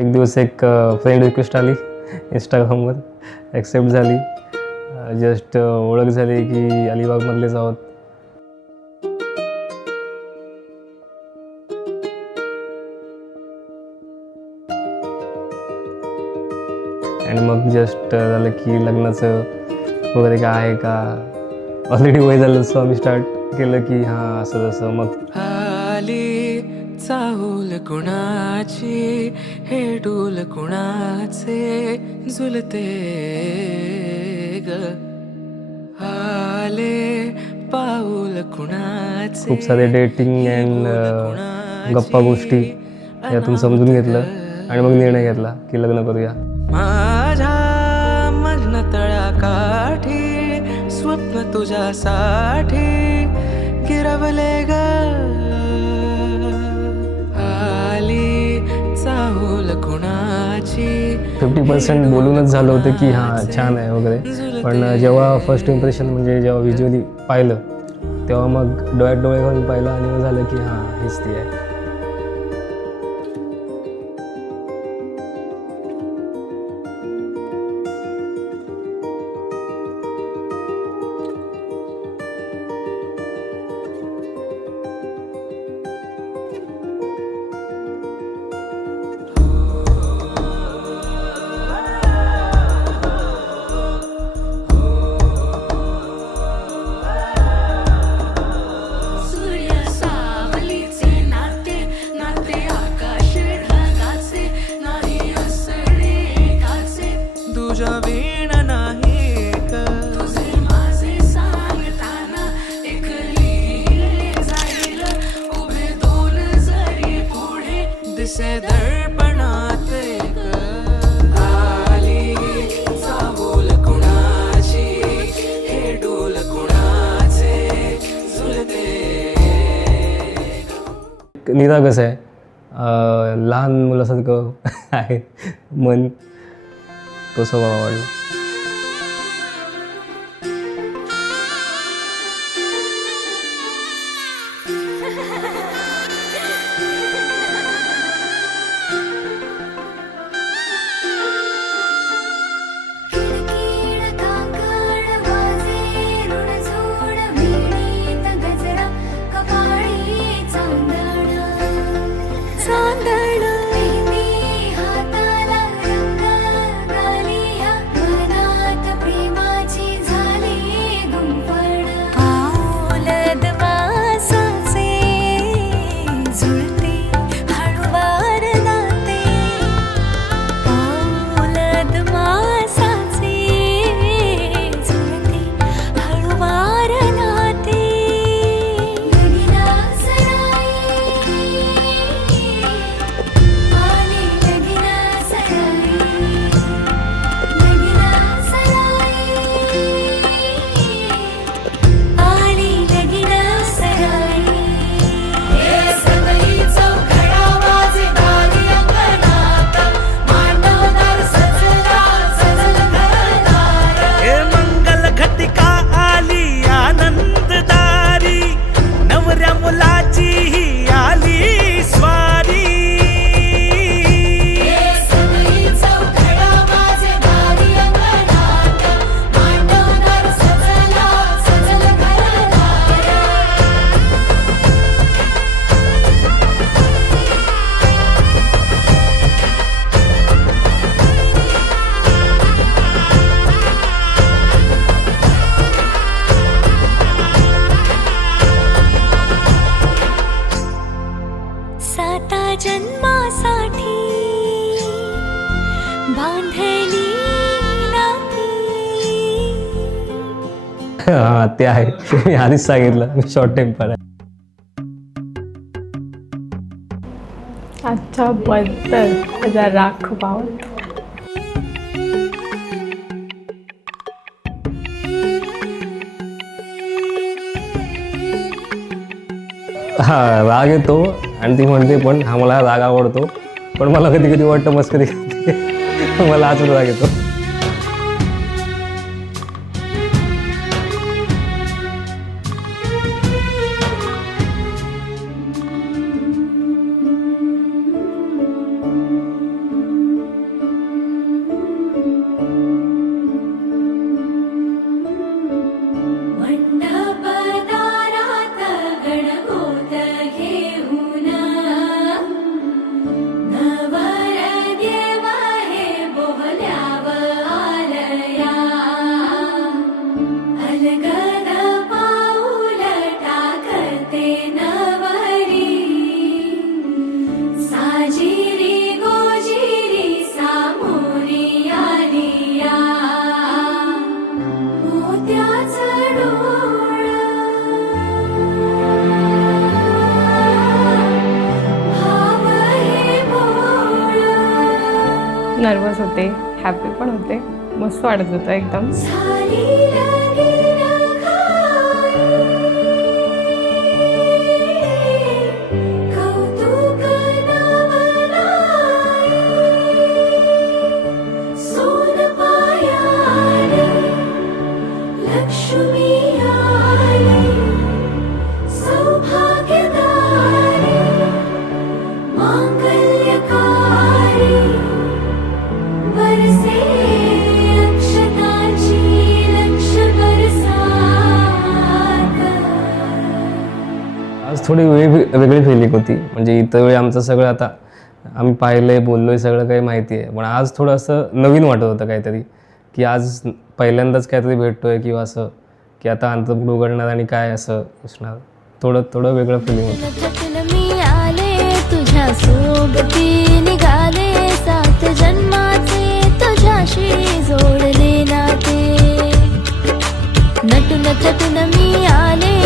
एक दिवस एक फ्रेंड रिक्वेस्ट आली इंस्टाग्रामवर, ॲक्सेप्ट झाली. जस्ट ओळख झाली की अलिबागमधलेच आहोत. आणि मग जस्ट झालं की लग्नाचं वगैरे काय आहे का, ऑलरेडी वय झालं. सो आम्ही स्टार्ट केलं की हां असं तसं. मग आली चाहूल कुणाची, हे डूल कुणाचे झुलते ग, आले पाऊल कुणाचे. खूप सारे डेटिंग अँड गप्पा गोष्टी यातून समजून घेतलं आणि मग निर्णय घेतला की लग्न करूया. माझ्या मग्न तळाकाठी स्वप्न तुझ्यासाठी गिरवले ग, आली चाहूल कुणाची. 50% बोलूनच झालं होतं की हां छान आहे वगैरे. पण जेव्हा फर्स्ट इम्प्रेशन म्हणजे जेव्हा व्हिज्युअली पाहिलं तेव्हा मग डोळ्यात डोळे घालून पाहिलं आणि मग झालं की हां हेच ती आहे. तुझ्या वीण नाही ग, तुझे माझे सांगताना एक लिहिले जाईल, उभे दोन जरी पुढे दिसे दर्पणात ग, आली चाहूल कुणाची, हे डोल कुणाचे झुलते. निरा कसं आहे, लहान मुलासारखं आहे मन, तो स्वभाव आवडला. जन्मासाठी बांधली नाती. हां ते आहे, मी आधीच सांगितलं मी शॉर्ट टेम्पर आहे. अच्छा बद्दल त्याचा राख पावत. हां राग येतो आणि ती म्हणते पण हा मला राग आवडतो, पण मला कधी कधी वाटतं मस्करी करते, मला अजून राग येतो. नर्वस होते, हॅपी पण होते, मस्त वाटत होतं एकदम. आज थोडी वेगळी फिलिंग होती. म्हणजे इतर वेळी आमचं सगळं आता आम्ही पाहिलंय, बोललोय, सगळं काही माहिती आहे. पण आज थोडं असं नवीन वाटत होतं काहीतरी, की आज पहिल्यांदाच काहीतरी भेटतोय किंवा असं की आता अंतर्मुख उघडणार आणि काय असं असणार. थोडं वेगळं फिलिंग होतं. मी आले तुझ्या सोबती निघाले, 7 जन्माचे तुझ्याशी जोडले नाते. नटून चटून मी आले